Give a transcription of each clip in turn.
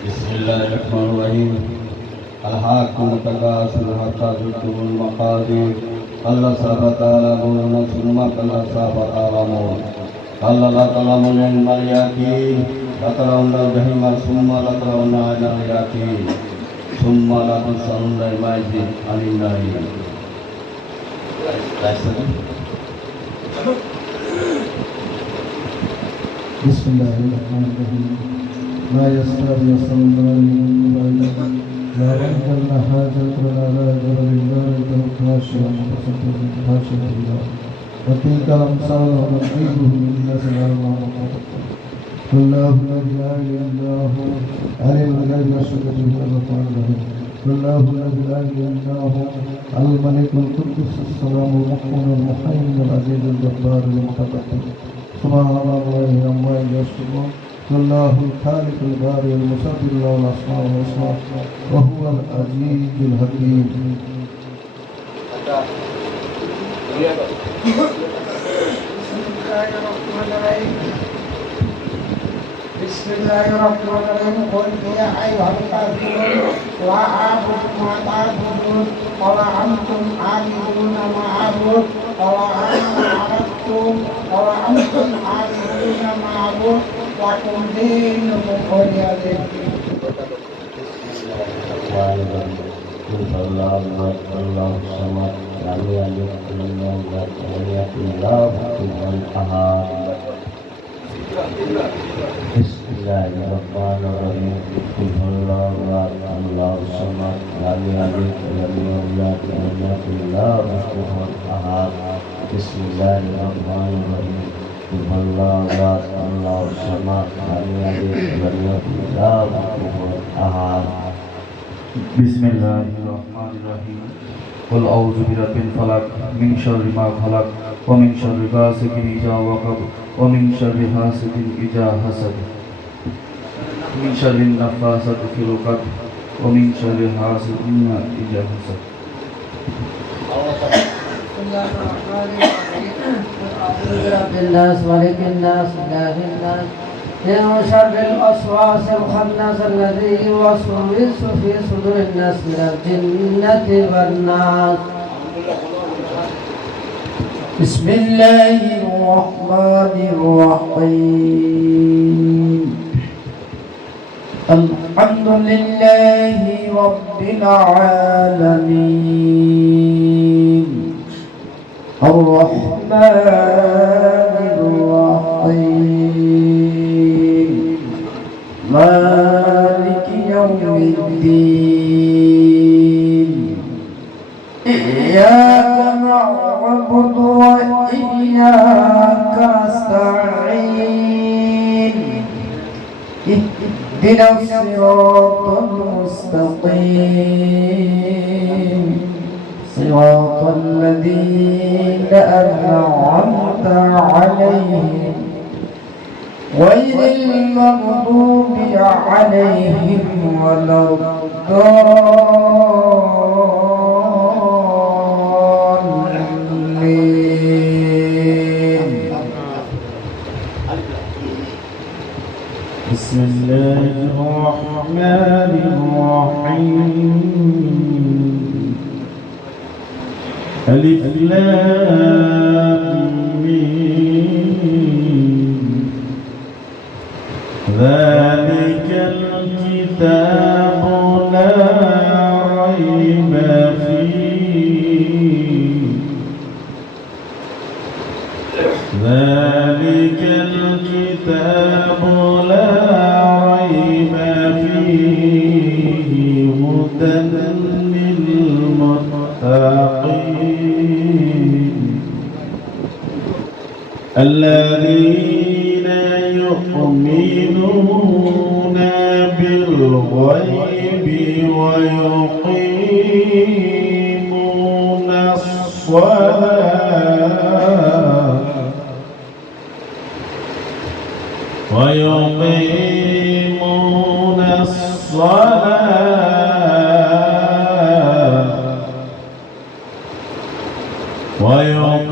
Bismillahirrahmanirrahim. Alhaakum takaasur hatta zurtumul maqabir. Allah sahabat alamun nasumma Allah sahabat alamun. Allah la talamun ilmal yaqin. La tarawna jahima summa la tarawna ilal yaqin. Summa la tusalun ilal majid alillahi. Bismillahirrahmanirrahim. La yastawi as-sallallahu alaihi wa sallam. La anzalna hajatan ala jalalillahi al-khashiyan tasaddaqu khashiyatullah. Wa tilka al-amsalu nadribuhu lin-nas la'allahum yattaqun. Wallahu la ilaha illa hu alimul ghaibi wash-shahadati ar-rahmanir rahim. Wallahu la ilaha illa hu al-malikul quddus as-salamul mu'minul muhaiminul azizul jabbarul mutakabbir. Subhanallahi amma yasifun. والله الخالق البارئ المصور له الاسماء الحسنى وهو العزيز الحكيم. بسم الله الرحمن الرحيم. قل يا ايها الكافرون لا اعبد ما تعبدون ولا انتم عابدون ما اعبد ولا انا عبدتم ولا انتم عابدون ما اعبد لكم دينكم ولي دين. Bismillahirrahmanirrahim. Allahu akbar. Allahu samad. Lam yalid wa lam yulad wa lam yakul lahu kufuwan ahad. Bismillahirrahmanirrahim. Allahu akbar. Allahu samad. Lam yalid wa lam yakul lahu kufuwan ahad. Bismillahirrahmanirrahim. Qul a'udzu birabbil falaq min syarri ma khalaq wa min syarri ghasiqin idza waqab wa min syarri hasidin idza hasad min syarri naffasati fil 'uqad wa min syarri hasidin idza hasad. الناس ملك الناس إله الناس من شر الوسواس الخناس الذي يوسوس في صدور الناس من الجنة والناس. بسم الله الرحمن الرحيم. الحمد لله رب العالمين الرحمن الرحيم مالك يوم الدين. إياك نعبد وإياك نستعين. اهدنا الصراط المستقيم صراط الذين أنعمت عليهم غير المغضوب عليهم ولا الضالين. بسم الله الرحمن الرحيم. ألف لام ميم. ذلك الكتاب لا ريب فيه. ذلك الكتاب لا ريب فيه هدى للمتقين الذين يؤمنون بالغيب ويقيمون الصلاة ويقيمون الصلاة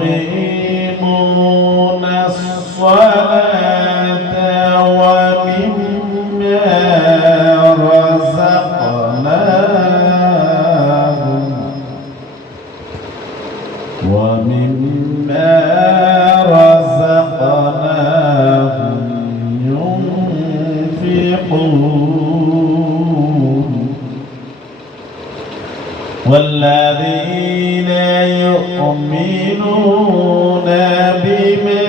ويقيمون الصلاة ومما يفرحون والذين يؤمنون بما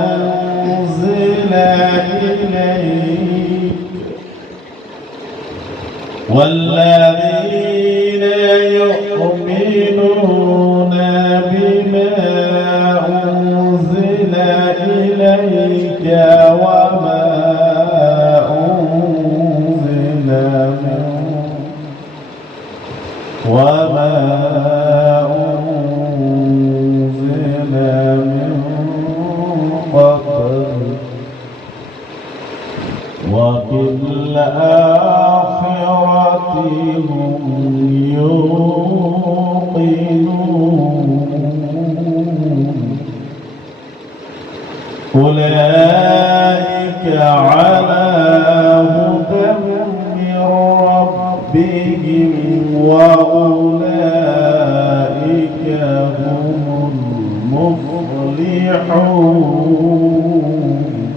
أنزل إليك والذين يؤمنون بما أنزل إليك وما أنزل من قبل وبالآخرة هم يوقنون أولئك على هدى من ربهم وأولئك هم المفلحون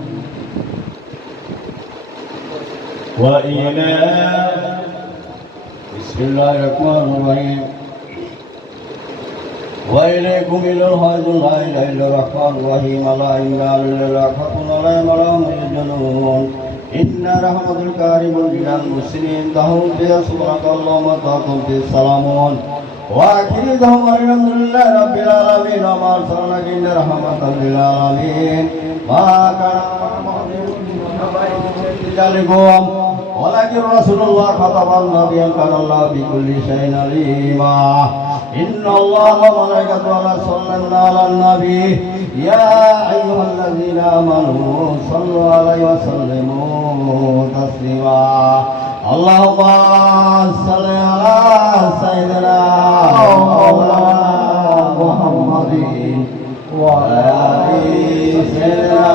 وإلى بسم الله الرحمن الرحيم وإليكم إلى الحاج لا إله إلا الرحمن الرحيم لا إله إلا الحق ولا مرام يجنون إن رحمة الكريم من المسلمين دهم بها سبحانك اللهم تقم بالسلامون وآخر دهم الحمد لله رب العالمين وما أرسلناك إلا رحمة للعالمين ما كان رجالكم ولكن رسول الله خطب النبي كان الله بكل شيء عليما إن الله وملائكته يصلون على النبي يا أيها الذين آمنوا صلوا عليه وسلموا تسليما اللهم صل على سيدنا محمد وعلى آل سيدنا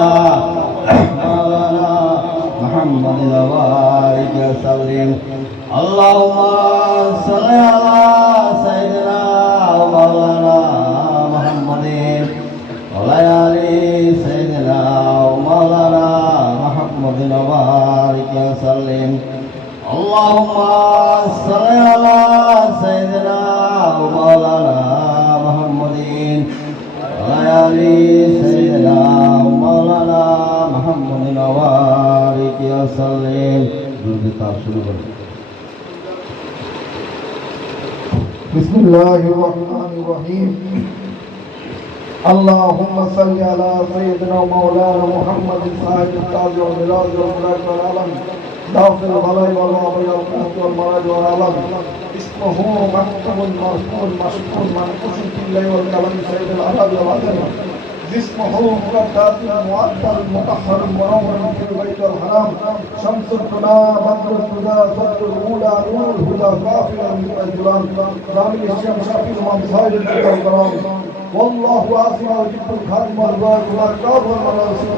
مولانا محمد وبارك وسلم اللهم صل على سيدنا مولانا محمد وعلى آل سيدنا مولانا محمد وبارك وسلم اللهم صل على سيدنا مولانا محمد وعلى آل سيدنا مولانا محمد وبارك وسلم بسم الله الرحمن الرحيم اللهم صل على سيدنا مولانا محمد صاحب التاج والميلاد والملك والعلم دافع البلاء والوباء والقوت والمرض والعلم اسمه مكتوب مرفوع مشكور منقوش في الليل والقلم سيد العرب والعجم جسمه مقدس معطر مطهر منور في البيت الحرام شمس الهدى بدر الهدى صدر الاولى نور الهدى غافل من الجلال ضامن الشمس في المصائب الكرام والله واسع وجد الخادم والبارك والكاب والمراسم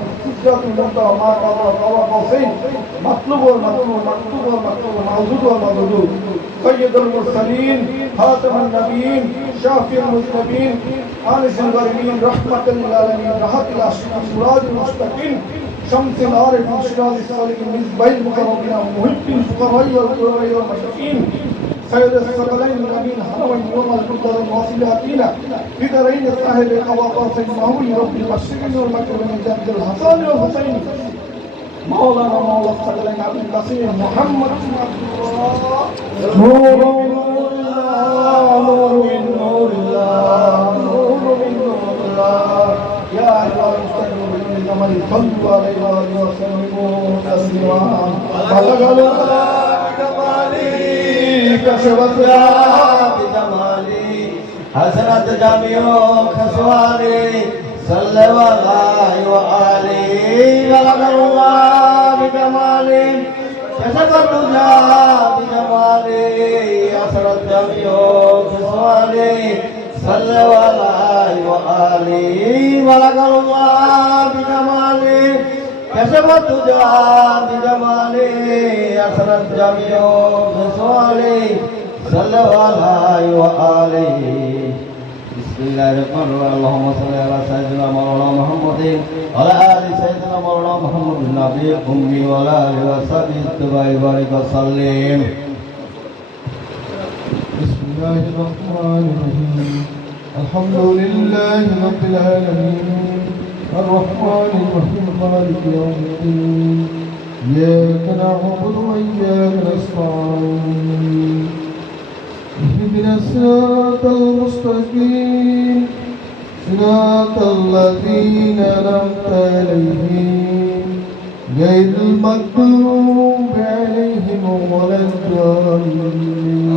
سجدة لله ما قال قوسين مطلوب والمطلوب مكتوب والمكتوب موجود والموجود سيد المرسلين خاتم النبيين شافي المذنبين آنس الغريبين رحمة للعالمين راحة العاشقين سراج المشتاقين شمس العارف شراج الصالحين مصباح المقربين محب الفقراء والغرباء والمشرقين سيد الثقلين الأمين حرمين يوم القدر الواصلاتين في دارين الساحل قواقع سيدنا رب المشرقين والمغربين من جنب الحسن والحسين مولانا مولا الثقلين عبد القاسم محمد نور نور من نور الله نور من نور الله يا أيها المستقيمون بالجمال صلوا عليه وآله وسلموا تسليما بلغ كمالي كشفت بجمالي حسنت جميع خصوالي صلى الله وآله بلغ الله بجمالي كشفت بجمالي حسنت جميع خصوالي صلى الله وآله بلغ الله بجمالي كشفت بجمالي أسرت جميع خصالي صلى الله وآله बिस्मिल्लाहिर्रहमानिर्रहीम अल्लाहुम्मा सल्लि अला सय्यिदिना मौलाना मुहम्मदिन व अला आलि सय्यिदिना मौलाना मुहम्मदिन नबी उम्मी व अला आलिहि व सहबिहि तबाई बारिक व सल्लिम बिस्मिल्लाहिर्रहमानिर्रहीम अल्हम्दुलिल्लाहि रब्बिल आलमीन अर्रहमानिर रहीम मालिकि यौमिद्दीन इय्याका नअबुदु व इय्याका नस्तईन اهدنا الصراط المستقيم صراط الذين أنعمت عليهم غير المغضوب عليهم ولا الضالين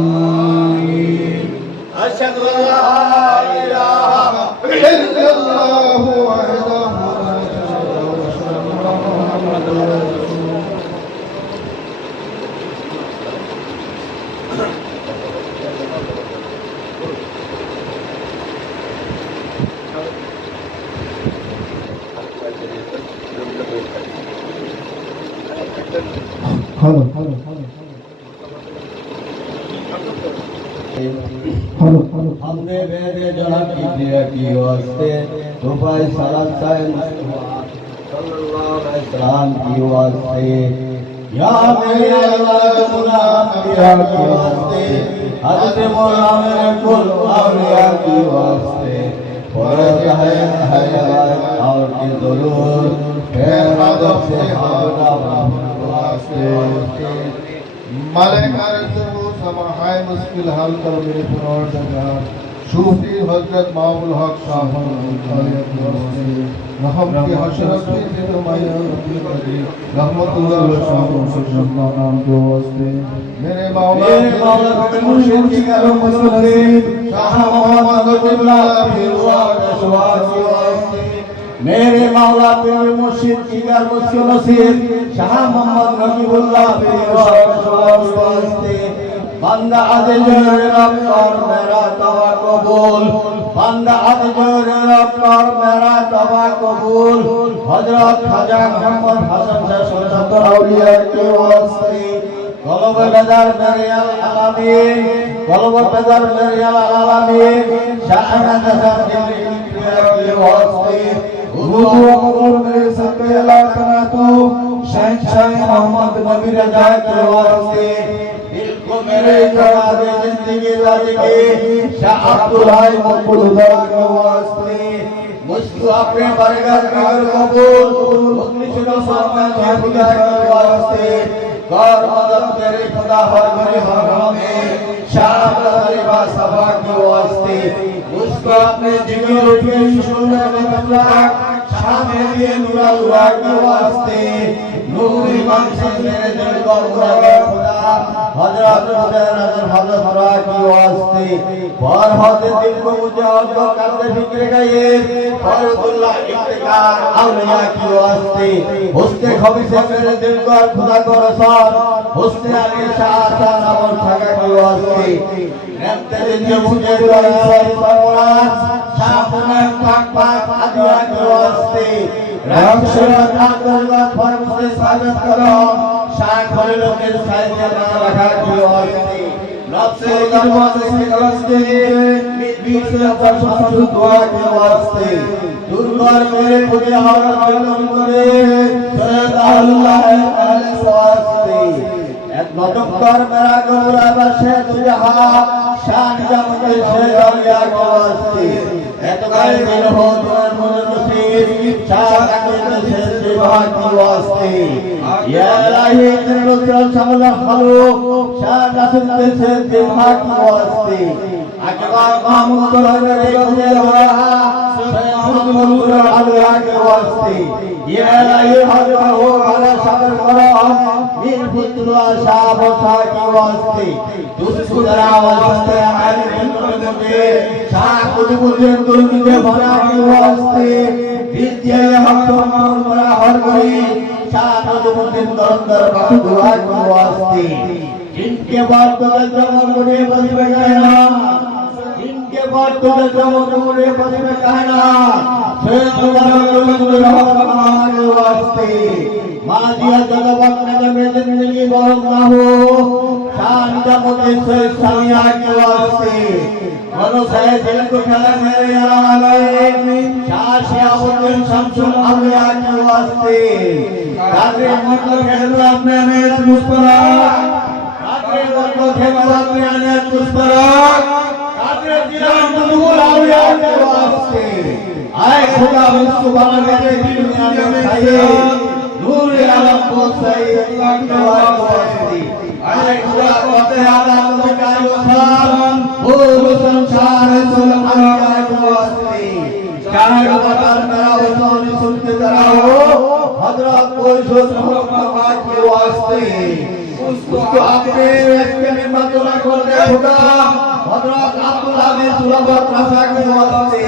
أشهد أن لا إله إلا الله وحده لا شريك له وأشهد أن محمدا رسول الله हेलो हेलो हेलो हेलो हमने मेरे जनाब की प्रिय की वास्ते रुपए सारा साइन सल्लल्लाहु अलैहि वसल्लम की वास्ते या मेरे अल्लाह गुनाह किया की वास्ते हजरत मौला मेरे कुल औलिया की वास्ते फरज है और की जरूर खैर मदद से हावड़ा वास्ते मलिक अर्ज़ समाहाय मुश्किल हल कर मेरे परवरदिगार सूफी हजरत मामुल हक साहब रहम की हशरत में फरमाया रब्बी कदरी रहमतुल्लाह शाह नाम के वास्ते मेरे मौला के मुर्शिद की करम नसीब शाह मोहम्मद अब्दुल्लाह फिर वास्ते मेरे मौला पीर मुर्शिद की गर मुस्किल नसीब शाह मोहम्मद नकीबुल्लाह पीर वास्ते बंदा आदे जोर रब कर मेरा तवा कबूल बंदा आदे जोर रब कर मेरा तवा कबूल हजरत खाजा मोहम्मद हसन शाह सुल्तान औलिया के वास्ते कलब बेदर मेरे आलामीन कलब बेदर मेरे आलामीन शाह नजर दिल के वास्ते गुरु अमर मेरे सबके अल्लाह कना तो शहंशाह मोहम्मद नबी रजा के वास्ते दिल को मेरे करा दे जिंदगी लाजगी शाह अब्दुल्लाह मकबूल के वास्ते मुझको अपने बरगद कर कबूल मुखलिसों सामने खुदा के वास्ते कर मदद तेरे खुदा हर घड़ी हर में शाह तरीबा सभा के वास्ते मुझको अपने जिगर के शुरू में बतला शामे दिए नूरा हुआ के वास्ते नूर ईमान से मेरे दिल को उजागर खुदा हजरत नजर हजरत फरा की वास्ते और होते दिल को उजागर को करते फिक्र गए फरदुल्लाह इफ्तिकार औलिया की वास्ते हुस्ने खबी से मेरे दिल को खुदा को रसाल हुस्ने अली शाह नाम ठगा की वास्ते नमते दिन मुझे सरवराज शाहपुरा पाक आदिया के वास्ते रामशरण आदरगा फर्म से स्वागत करो शाह खलीलों के साहित्य में रखा की वास्ते नफ्से दरवाज़ से वास्ते बीच से फरमान दुआ के वास्ते दुर्गार मेरे खुदे और जन्म करे सैयद अल्लाह अलैहि वास्ते एक नटकर मेरा गौरा बसे तुझा शान जमके से दरिया के वास्ते एक गाय दिल हो तुम मुझे नसीब शाह के से दिवा के वास्ते या इलाही तेरे रुसल समझ हलो शाह रसूल से दिवा के वास्ते अकबर महमूद को मेरे खुदे हुआ सैयद मुल्क अल्लाह के वास्ते या इलाही हर हो हर सबर करो मीर फुतुल्लाह शाह बोसा के वास्ते दुष्ट दरा वास्ते हमारे दिल में मुझे शाह कुतुबुद्दीन दुर्ग के बना के वास्ते विद्या हम तो बड़ा हर कोई शाह कुतुबुद्दीन दरबार दुआ के वास्ते जिनके बाद तो जमा मुझे बस में कहना जिनके बाद तो जमा मुझे बस में कहना फिर तुम्हारा के वास्ते माजिया जगत में जिंदगी बहुत ना हो शान जमुने से समिया के वास्ते और दोनों साए दिल को खला मेरे आलमीन शाह शिहाबुद्दीन शमसुल अलिया के वास्ते कादरी मतलब खेलो अपने अनेक मुस्कुराहट कादरी मतलब खेलो अपने अनेक मुस्कुराहट कादरी जिलान मुगल अलिया के वास्ते आए खुदा मुझको बना के दुनिया में खाइए नूर आलम को सही अल्लाह के वास्ते आए खुदा कहते आलम में कायो खान वो संसार सुल अलिया के वास्ते चाहे बता कराओ सोनी सुन के कराओ हजरत कोई जो मोहम्मद के वास्ते उसको आपने इसके निम्मत ना कर दे खुदा हजरत अब्दुल्लाह बिन सुलैमान रसा के वास्ते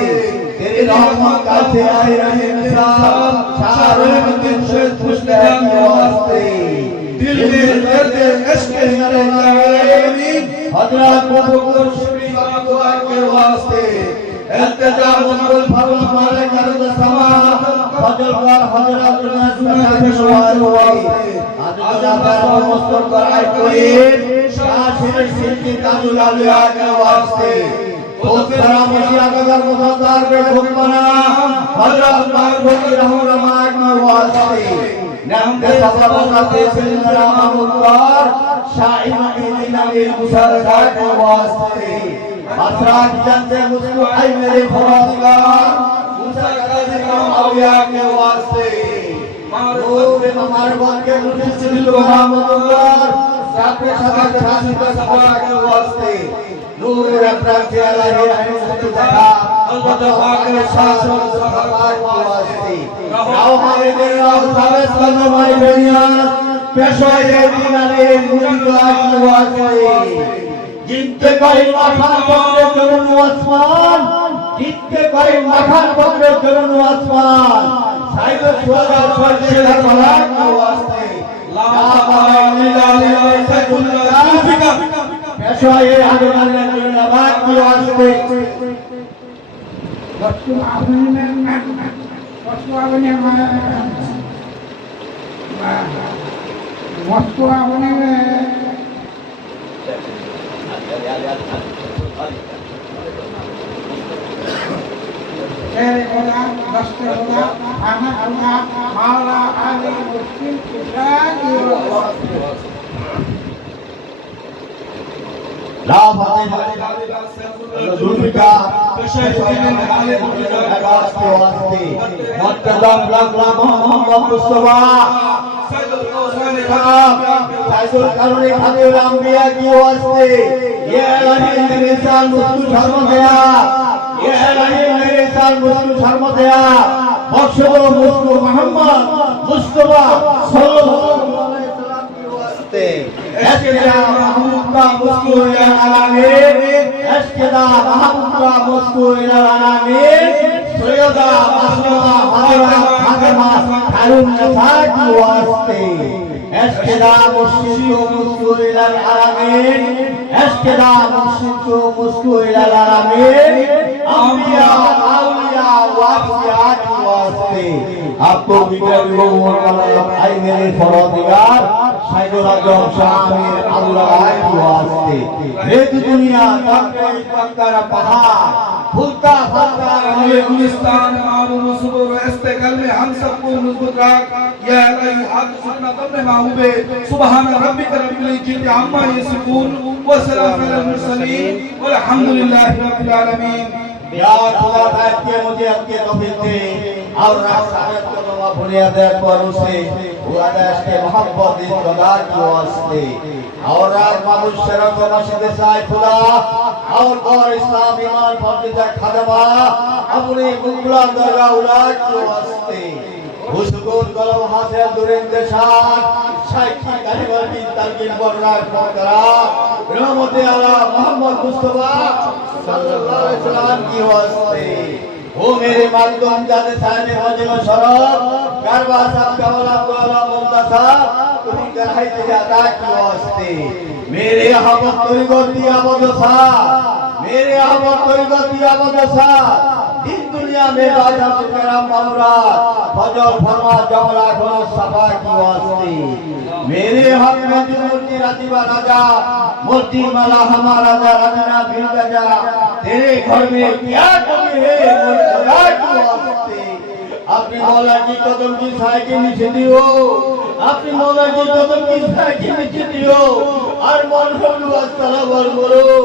तेरी रहमत का से आए रहे मिसाल सारे दिन से खुशदा के वास्ते दिल में दर्द इश्क मेरे आमीन हजरत मुबक्कर शुक्रिया दुआ के वास्ते इल्तिजा मुकुल फरल मालिक अर्द समा फजल कर हजरत नस्ल के सवाल वास्ते आज जाकर मुस्तक कराए कोई शाशिर सिद्दीक ताजुल अलिया के वास्ते बहुत बड़ा मसीहा का मुसद्दार के हुक्मना हजरत महबूब रहमान के वास्ते नाम के सबब से सिलसिला मुबारक शाइम इल्म मुसद्दा के वास्ते असरात जनते मुझको आई मेरे फरमानगार मूसा काजी अलिया के वास्ते मारूफ मुबारक के मुर्शिद रहमानुल्लाह साथे साथे खासी का सभा के वास्ते नूर रब्बान के अलही रहमत जगा अल्लाह के शासन सभा के वास्ते राव हमें दे राव सावे सनो माई बेनिया पेशवाए दीनारे मुरीदा के वास्ते जिनके कई मखान पकड़े करुण आसमान जिनके कई मखान पकड़े करुण आसमान साइब स्वर्ग स्वर्ग से मलाक के वास्ते ला इलाहा इल्लल्लाह सैयदुल पेशवाए आदमान ने नबात के वास्ते वस्तु आपने शेर खुदा दस्ते खुदा खाना खुदा माला आली मुश्किल कुशा की ला फातिहा जुल्फिका कशैफिन आले मुर्तज़ा के वास्ते मुर्तज़ा मोहम्मद मुस्तफा सैयदुल कौसैन सैयदुल करुणी खलील अंबिया की वास्ते ये अलही मेरे साल मुस्कुल शर्म दया ये अलही मेरे साल मुस्कुल शर्म दया बख्श दो मुस्कुल मोहम्मद मुस्तफा सल्लल्लाहु अलैहि वसल्लम की वास्ते एस्केदा महमूद का मुस्कुल या अलामीन एस्केदा महमूद का मुस्कुल या अलामीन सैयदा मासूमा हजरा फातिमा हारून नसा की वास्ते एस्केदा मुर्शिद मुस्कुल या अलामीन एस्केदा मुर्शिद मुस्कुल या अलामीन अंबिया औलिया वासिया की वास्ते आपको विक्रम गोवर आई मेरे फरोदिगार सैयदुल आजम शाह अमीर अल्लाह की वास्ते हे दुनिया तक पहाड़ फूलता फलता रहे गुलिस्तान मारूम सुबह इस्तेकल में हम सबको मुस्कुरा या अलही हक सुनना तब महबूबे सुभान रब्बिक रब्बिल इज्जति अम्मा यसिफून व सलामुन अलल मुरसलीन वल्हम्दुलिल्लाहि रब्बिल आलमीन। या खुदा ताकि के मुझे आपके तौफीक दे और रासायत को नवा बुनियाद पर उसे वादाश के मोहब्बत दी खुदा की वास्ते और रात माबूद शरफ मस्जिद साई खुदा और इस्लाम ईमान फर्ज खदमा अपनी मुगला दरगाह उलाद की वास्ते हुस्न कलम हासिल दुरिंद शान शाइखी कलिमत की तलकीन बर्राक फकरा रहमत आला मोहम्मद मुस्तफा सल्लल्लाहु अलैहि वसल्लम की वास्ते ओ मेरे मालूम जाने साने वजह शरफ कारवा सब कवला वाला मुंतसा तुम गढ़ाई के अदा की वास्ते मेरे अहमद तुरी को दिया बदसा मेरे अहमद तुरी को दिया बदसा दिन दुनिया में राजा तेरा ममरा फजल फरमा जमला को सफा की वास्ते मेरे हक में जो मूर्ति राजीवा राजा मूर्ति माला हमारा राजा राजना भील राजा तेरे घर में क्या कमी है खुदा की वास्ते अपनी मौला की कदम की साय के नीचे दियो अपनी मौला की कदम की साय के नीचे दियो और मन फलू अस्सला बोल बोलो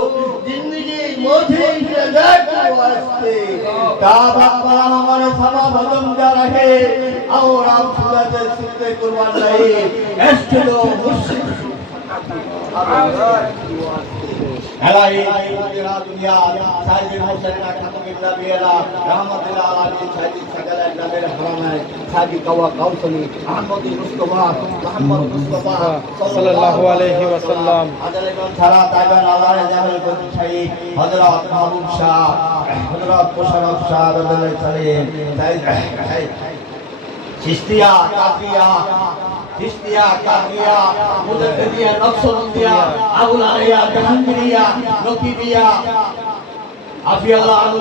जिंदगी मोझे रजा की वास्ते काबा पर हमारे समा भगम जा रहे और आप खुदा से सुनते कुर्बान रहे एस्टलो मुश्किल Elai Mujira dunia Sayyid Hussain Khatam Nabi Allah Rahmatullah alamin Sayyid segala Nabi Rahman Sayyid Kawa Kausali Ahmad Mustafa Muhammad Mustafa sallallahu alaihi wasallam Hadirin Sara Taiban Allah Jabal Qudus Sayyid Hadrat Mahbub Shah Hadrat Musharraf Shah radhiyallahu salim Sayyid Chistiya Kafiya Chistiya Kafiya Mujaddidiyya Naqshbandiyya Awliya Jahangiriya Naqibiyya Afiyallah anu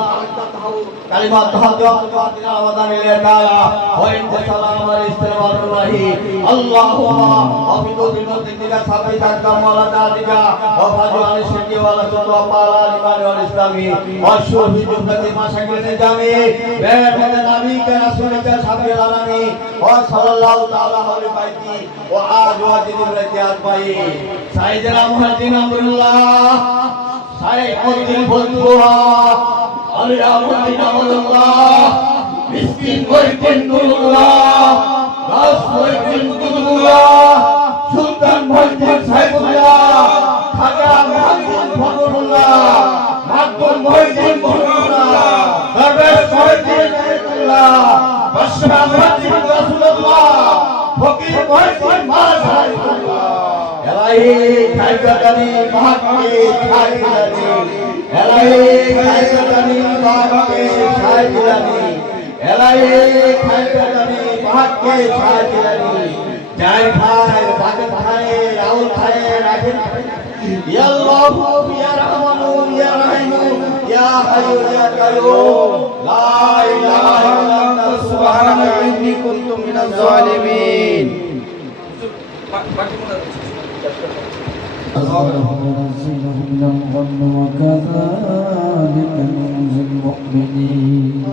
kalimat tahajjud tilawatan lillahi ta'ala wa inna salam ala istighfarillahi Allahumma hafizu bil muttaqina sabita kamala dalika wa faju al shirki wal sutwa pala liman wal islami wa shurhi jumlati mashakil nizami bi nabi ka rasulika sabil alami wa sallallahu ta'ala alaihi baiti wa azwaji dhurriyyat bai sayyidina muhammedin amrullah Sayyidul Fadlullah Aliyamuddin Amadullah Miskin Muhyiddin Nurullah Ras Muhyiddin Qudullah Sultan Muhyiddin Saifullah Khaja Muhyiddin Fadlullah Makbul Muhyiddin Fadlullah Darwesh Muhyiddin Saifullah Bashra Muhyiddin Rasulullah Fakir Muhyiddin Saifullah Elai Khairgani Mahaki Khairgani Elai Khairgani Mahaki Khairgani Elai Khairgani Mahaki Khairgani Jai Khai Bhagat Khai Rahul Khai Rahim Ya Allah Ya Rahmanu Ya Rahimu Ya Hayyu Ya Qayyum La ilaha illa anta subhanaka inni kuntu minaz zalimin ونزله من الغم وكذلك ننجي المؤمنين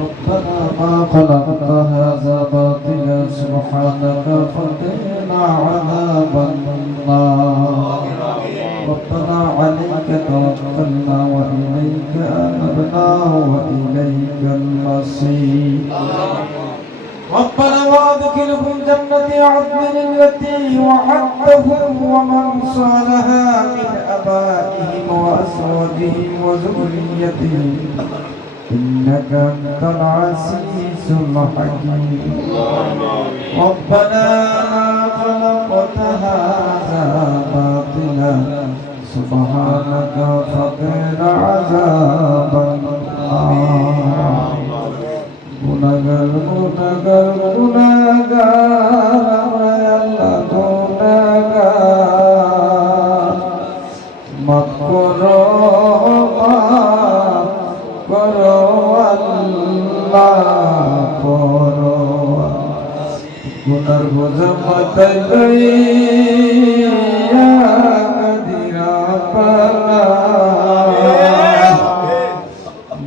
ربنا ما خلقت هذا باطلا سبحانك فقنا عذاب النار ربنا عليك توكلنا وإليك أنبنا وإليك المصير ربنا وادخلهم جنة عدن التي وعدتهم ومن صالح من آبائهم وأزواجهم وذريتهم إنك أنت العزيز الحكيم ربنا ما خلقت هذا باطلا سبحانك فقنا عذاب النار Gunagar gunagar gunagar Allah gunagar Maaf karo Allah karo Gunar guzamatai ya kadirapana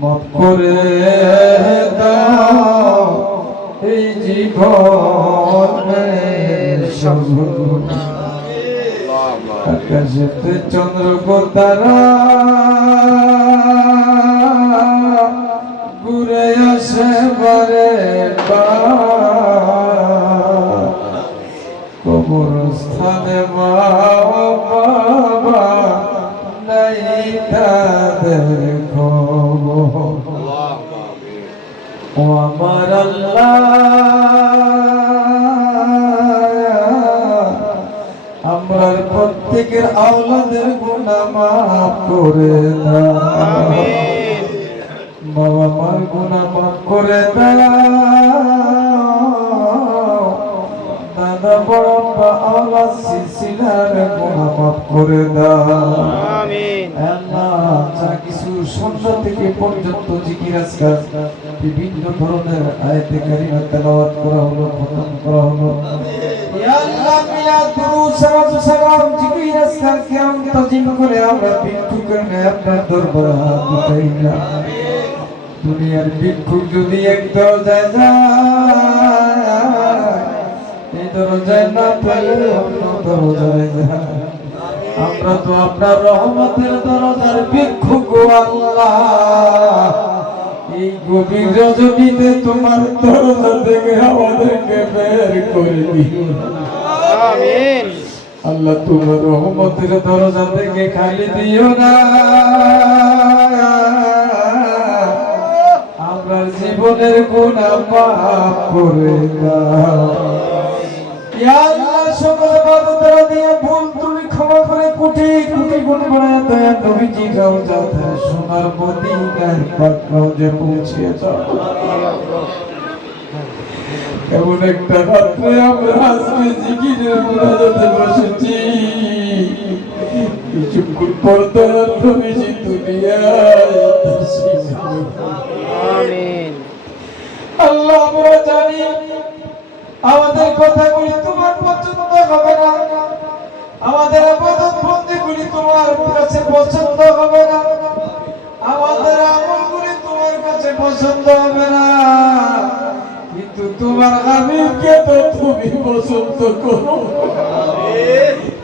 Maaf kore আকাশেতে চন্দ্র গো তারা ঘুরে আসে বারে কবরস্থানে মা বাবা নাই তাদের খবর ও আমার আল্লাহ আমরার প্রত্যেকের আওলাদের গুনাহ মাফ করে দাও আমিন বাবা মার গুনাহ মাফ করে দাও দাদা বড় আওলাদ সিলসিলার গুনাহ মাফ করে দাও আমিন আল্লাহ যা কিছু সন্ধ্যা থেকে পর্যন্ত জিকির আজকার বিভিন্ন ধরনের আয়াতে কারিমা তেলাওয়াত করা হলো খতম করা হলো ইয়া আল্লাহ দুনিয়া দুরূদ সালাত সালাম জিকির আসকার কিয়াম তাজিম করে আমরা ভিক্ষুকের ন্যায় আপনার দরবারে হাত উঠাইলাম। দুনিয়ার ভিক্ষুক যদি এক দরজায় যায়, এই দরজায় না পেলে অন্য দরজায় যায়। আমরা তো আপনার রহমতের দরজার ভিক্ষুক গো আল্লাহ। এই গভীর রজনীতে তোমার দরজা থেকে আমাদেরকে বের করে দিও। আমিন। আল্লাহ তোমার রহমতের দরজা থেকে খালি দিও না, আমার জীবনের গুনাহ মাফ করে দাও। ইয়া আল্লাহ সকল বান্দাদের দিয়ে ভুল তুমি ক্ষমা করে কোটি কোটি গুণ বাড়ায় দয়া নবীজি রওজাতে সোনার মদিনায় পাক রওজে পৌঁছে দাও। এমন একটা রাত্রে আমরা আজকে জিকিরের মুনাজাতে বসেছি, কিছুক্ষণ পর দয়াল নবীজি দুনিয়ায় তাশরীফ আনবেন। আমিন। আল্লাহ আমরা জানি আমাদের কথাগুলি তোমার পছন্দ হবে না, আমাদের ইবাদত বন্দেগুলি তোমার কাছে পছন্দ হবে না, আমাদের আমলগুলি তোমার কাছে পছন্দ হবে না, কিন্তু তোমার হাবিবকে তো তুমি পছন্দ করো।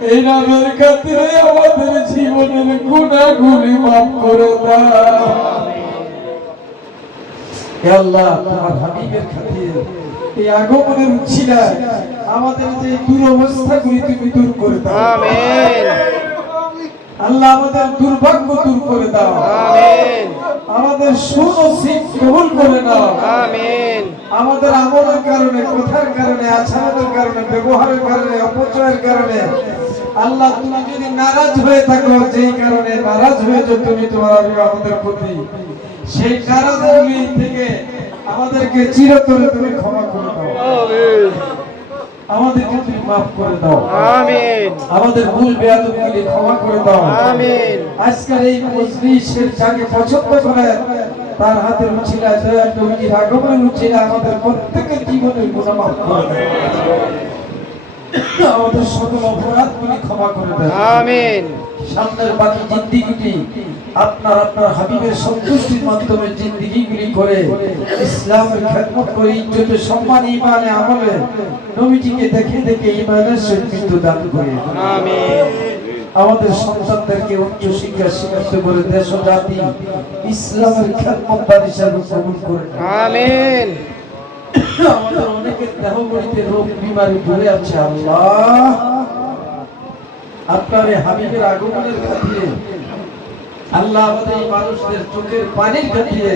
এই নামের খাতিরে আমাদের জীবনের গুনাহগুলি মাফ করে দাও। হে আল্লাহ তোমার হাবিবের খাতিরে এই আগমনের উছিলায় আমাদের যে দুরবস্থাগুলি তুমি দূর করে দাও। আমিন। আল্লাহ আমাদের দুর্ভাগ্য দূর করে দাও। আমিন। আমাদের সুনসিব কবুল করে নাও। আমিন। আমাদের আমলের কারণে, কথার কারণে, আচরণের কারণে, ব্যবহারের কারণে, অপচয়ের কারণে আল্লাহ তুমি যদি নারাজ হয়ে থাকো, যেই কারণে নারাজ হয়েছো তুমি তোমার আমাদের প্রতি, সেই নারাজগুলি থেকে আমাদেরকে চিরতরে তুমি ক্ষমা করে দাও। আমিন। আমাদেরকে তুমি মাফ করে দাও। আমিন। আমাদের ভুল বেয়াদবিগুলি ক্ষমা করে দাও। আমিন। আজকের এই মজলিসের যাকে পছন্দ করে তার হাতের উছিলায় দয়াল নবীজির আগমনের উছিলায় আমাদের প্রত্যেকের জীবনের গুনাহ মাফ করে দাও। আমাদের সকল অপরাধগুলি ক্ষমা করে দাও। আমিন। সামনের বাকি জিন্দেগিটি আপনার হাবিবের সন্তুষ্টির মাধ্যমে জিন্দেগিগুলি করে ইসলামের খেদমত করে ইজ্জতে সম্মান ঈমানে আমলে নবীজিকে দেখে দেখে ঈমানের সহিত মৃত্যু দান করে। আমিন। আমাদের সন্তানদেরকে উচ্চ শিক্ষা শিক্ষিত করে দেশ ও জাতি ইসলামের খেদমতদার হিসেবে কবুল করে। আমিন। আমাদের অনেকের দেহগতিতে রোগ বিমারি ভরে আছে আল্লাহ, আপনার এই হাবিবের আগমনের খাতিরে আল্লাহ আমাদের এই মানুষদের চোখের পানির খাতিরে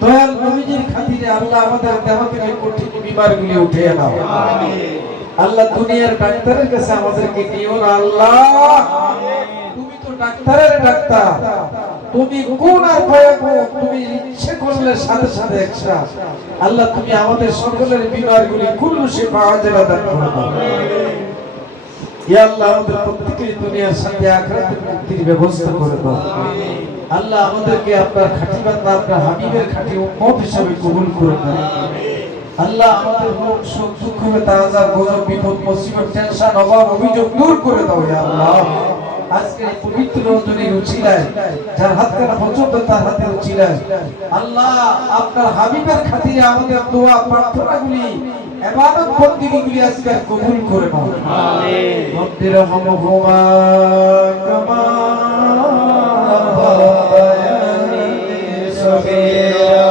দয়াল নবীজির খাতিরে আল্লাহ আমাদের দেহ থেকে কঠিন বিমারগুলি উঠে নাও। আল্লাহ দুনিয়ার ডাক্তারের কাছে আমাদেরকে নিও না আল্লাহ, তুমি তো ডাক্তারের ডাক্তার, তুমি কোন আর ভয় তুমি ইচ্ছে করলে সাথে সাথে একসা আল্লাহ তুমি আমাদের সকলের বিমারগুলি কুল্লু শিফা আজলা দান করে দাও। ইয়া আল্লাহ আমাদের প্রত্যেকের দুনিয়ার সাথে আখিরাতের মুক্তির ব্যবস্থা করে দাও। আল্লাহ আমাদেরকে আপনার খাঁটি বান্দা আপনার হাবিবের খাঁটি উম্মত হিসেবে কবুল করে দাও। আল্লাহ আমাদের রোগ শোক দুঃখ ব্যথা আযাব গজব বিপদ মুসিবত টেনশন অভাব অভিযোগ দূর করে দাও ইয়া আল্লাহ। আজকে এই পবিত্র রজনীর উছিলায় যার হাত কাটা পর্যন্ত তার হাতের উছিলায় আল্লাহ আপনার হাবিবের খাতিরে আমাদের দোয়া প্রার্থনাগুলি ইবাদত বন্দেগিগুলি আজকে কবুল করে নাও। আমিন। রব্বির রহমহুমা কামা রাব্বায়ানি সগীরা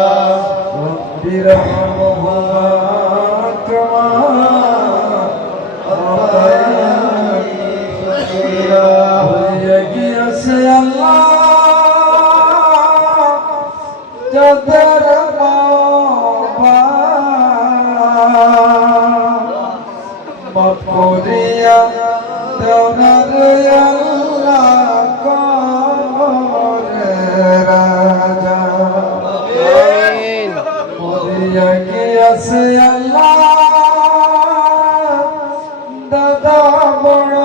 রব্বির রহমহুমা কামা রাব্বায়ানি সগীরা। হয়ে গিয়েছে আল্লাহ যাদের মাফ করিয়া দাও না রে আল্লাহ করে রাজা। আমিন। করিয়া গিয়েছে আল্লাহ দাদা বড়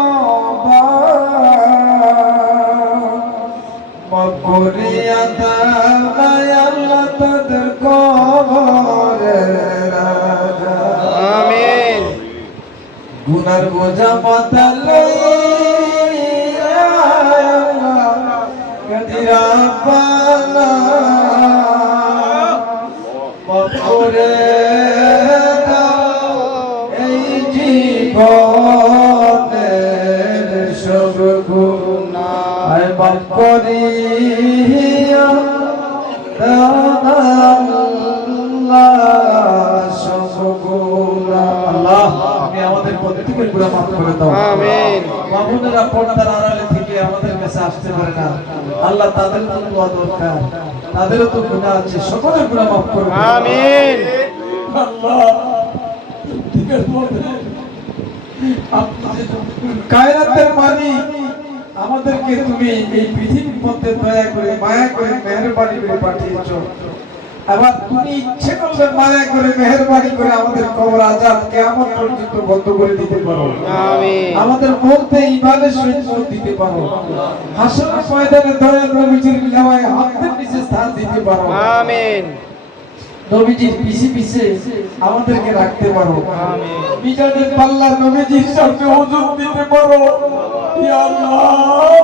মাফ করিয়া দাও না আল্লাহ তাদের করে রাজা। আমিন। গুনার আমার বোঝা মাথা লইয়া কদিরা পালা বাপরে এই জীবনের সব গুনাহ আয় বাপ করিয়া আমাদের প্রত্যেকের গুনাহ মাফ করে দাও আমিন। বাবুনেরা পর্দার আড়ালে থেকে আমাদের কাছে আসতে পারে না আল্লাহ, তাদের তো দোয়া দরকার, তাদেরও তো গুনাহ আছে, সকলের গুনাহ মাফ করে দাও আমিন। আল্লাহ, কায়নাতের মালিক, আমাদেরকে তুমি এই পৃথিবীর মধ্যে দয়া করে মায়া করে মেহেরবানি করে পাঠিয়েছো। আবার তুমি ইচ্ছে করলে মায়া করে মেহেরবানি করে আমাদের কবর আযাব কিয়ামত পর্যন্ত বন্ধ করে দিতে পারো। আমিন। আমাদের মধ্যে ঈমানের সহিত মত দিতে পারো। হাসরের ময়দানে দয়া নবীজির নেওয়ায় হাতের নিচে স্থান দিতে পারো। আমিন। নবীজির পিছে পিছে আমাদেরকে রাখতে পারো। আমিন। মিজানের পাল্লা নবীজির সামনে ওজন দিতে পারো। ইয়া আল্লাহ,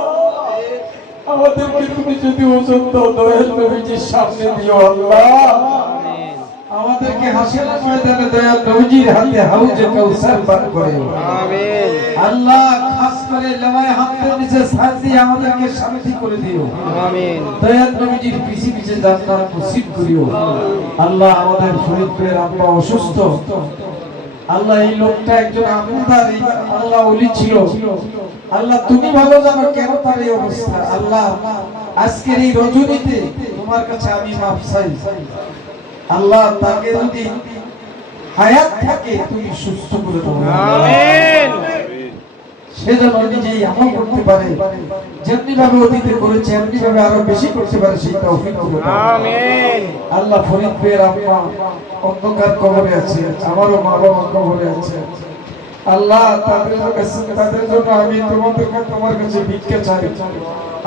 আমাদেরকে তুমি যদি ওজন দাও দয়াল নবীজির সামনে দিও আল্লাহ। আমাদেরকে হাসরের ময়দানে দয়াল নবীজির হাতে হাউজে কাউসার পান করে আমিন। আল্লাহ, খাস করে লেমায় হাতের নিচে স্থান দিয়ে আমাদেরকে শান্তি করে দিও। আমিন। দয়াল নবীজির পিছে পিছে জান্নাত নসিব করিও আল্লাহ। আমাদের ফরিদপুরের আব্বা অসুস্থ আল্লাহ, এই লোকটা একজন আমদার আল্লাহ ওলি ছিল আল্লাহ, তুমি ভালো জানো কেন তার এই অবস্থা আল্লাহ। আজকের এই রজনীতে তোমার কাছে আমি মাফ চাই আল্লাহ, তাকে যদি হায়াত থাকে তুমি সুস্থ করে দাও আমিন। সে যেন নিজেই আমল করতে পারে, যেমনি ভাবে অতীতে করেছে এমনি ভাবে আরো বেশি করতে পারে সেই তৌফিক দাও আমিন। আল্লাহ। ফরিদপুরের আম্মা অন্ধকার কবরে আছে, আমারও মা বাবা কবরে আছে আল্লাহ, তাদের জন্য আমি তোমার কাছে ভিক্ষা চাই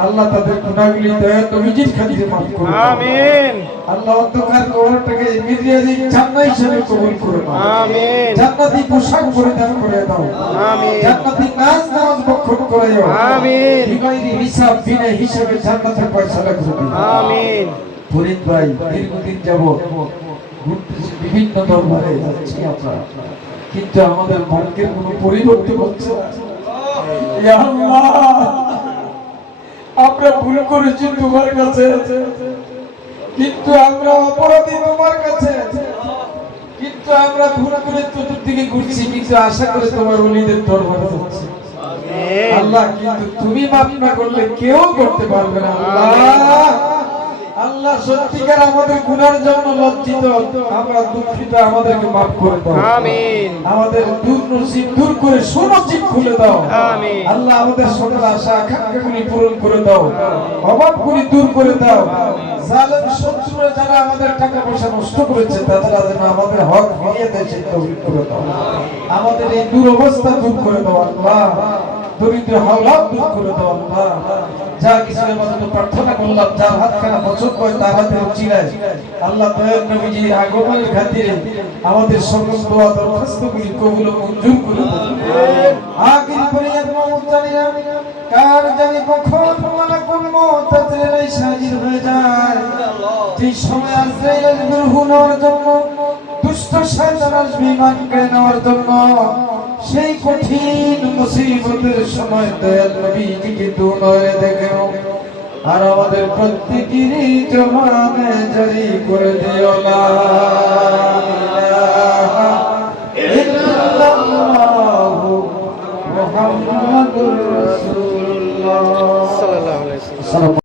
আল্লাহ। তাদের গুনাহগুলি দয়া নবীজির খাতিরে মাফ করো আমিন। আল্লাহ। অন্ধকার কবরটাকে মিরিয়াজি জান্নাত হিসেবে কবুল করে নাও। আমিন। জান্নাতি পোশাক পরিধান করে দাও। আমিন। জান্নাতি নামাজ বক্ষণ করাইও। আমিন। বিগৈরি হিসাব বিনা হিসাবে জান্নাতের ফয়সালা করে দিও। আমিন। ফরিদ ভাই দীর্ঘদিন যাবত ঘুরতেছি, বিভিন্ন দরবারে যাচ্ছি আমরা, কিন্তু আমাদের ভাগ্যের কোনো পরিবর্তন হচ্ছে না। ইয়া আল্লাহ, আমরা ভুল করেছি তোমার কাছে, কিন্তু আমরা অপরাধী তোমার কাছে, কিন্তু আমরা ভুল করে চতুর্দিকে ঘুরছি, কিন্তু আশা করে তোমার ওলিদের দরবারে যাচ্ছি আল্লাহ। কিন্তু তুমি মাফ না করলে কেউ করতে পারবে না আল্লাহ। আল্লাহ, সত্যিকার আমাদের গুনার জন্য লজ্জিত, আমরা দুঃখিত, আমাদেরকে মাফ করে দাও আমিন। আমাদের দুর্নসিব দূর করে সুনসিব খুলে দাও আমিন। আল্লাহ। আমাদের সকল আশা আকাঙ্ক্ষাগুলি পূরণ করে দাও, অভাবগুলি দূর করে দাও। জালেম শত্রুরা যারা আমাদের টাকা পয়সা নষ্ট করেছে তারা যেন আমাদের হক ফিরিয়ে দেয় সেই তৌফিক করে দাও। আমাদের এই দুরবস্থা দূর করে দাও আল্লাহ। দরিদ্র হাওলাত দূর করে দাও আল্লাহ। যা কিছু আমাদের প্রার্থনা করলাম, যার হাত খানা পছন্দ হয় তার হাতে চিরায় আল্লাহ। দয়াল নবীজির আগমনের খাতিরে আমাদের সকল দোয়া দরখাস্তগুলি কবুল ও মঞ্জুর করে দাও। আখির পরিয়াদ মামুদ জানিনা কার জানি কখন মালাকুল মউত তাদের হাজির হয়ে যায়। যে সময় আজরাইল আসবে রূহ নেওয়ার জন্য, দুষ্ট শয়তান আসবে ঈমান কেড়ে নেওয়ার জন্য, সেই কঠিন মুসিবতের সময় দয়াল নবীজিকে দুনয়নে দেখো আর আমাদের প্রত্যেকেরই জবানে জারি করে দিও লা ইলাহা ইল্লাল্লাহু মুহাম্মাদুর রাসূলুল্লাহ সাল্লাল্লাহু আলাইহি ওয়াসাল্লাম।